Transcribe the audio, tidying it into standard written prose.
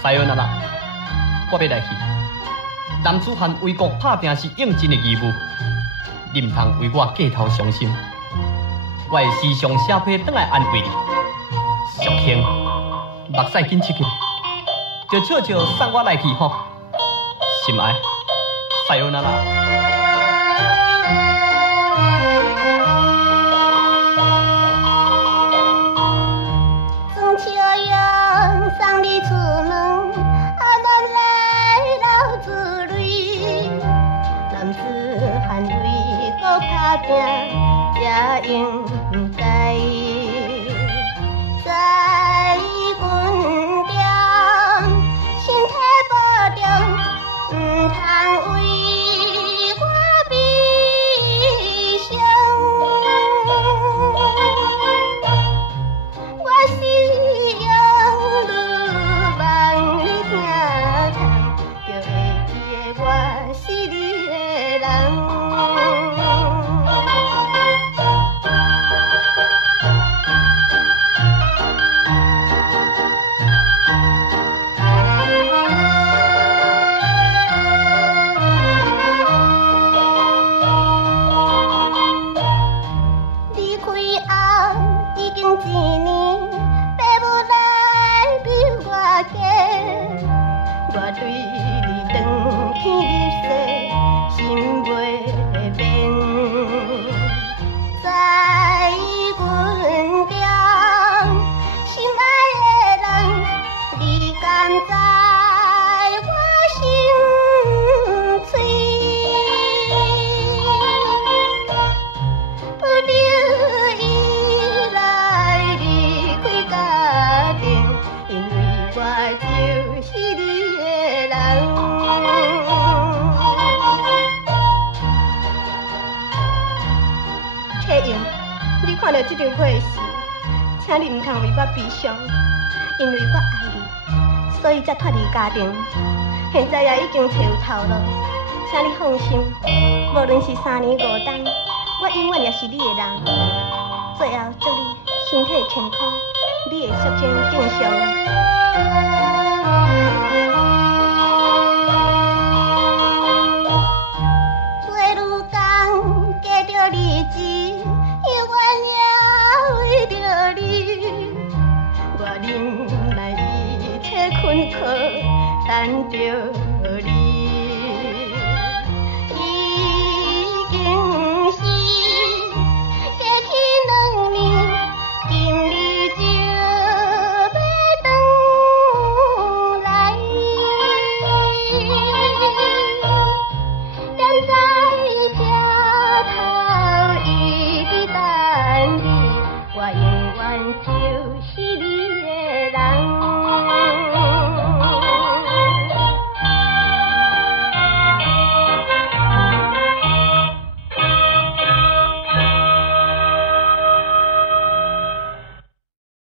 塞尔那拉，我要来去。男子汉为国拍拼是应尽的义务，你唔通为我过头伤心。我会时常写批转来安慰你。淑卿，目屎紧拭起来，就笑笑送我来去吼。心爱，塞尔那拉。送你出门，慢来流珠泪。男子汉为国打拼，也应该在军中身体保重，唔通为我悲伤。我是我是你的人。离开后已经1年，爸母来比我家，我对你长天日世，心袂变。在军中，心爱的人，你敢知我心碎？不留伊来离开家庭，因为我就是你的人。客英，你看到这张配时，请你唔通为我悲伤，因为我爱你，所以才脱离家庭。现在也已经找有头路，请你放心，无论是3年5冬，我永远也是你的人。最后祝你身体健康，你的淑清敬上。日子永远也为着你，我忍耐一切困苦，等着你。已经是过去2年，今日就要回来。站在这头。我永远就是你。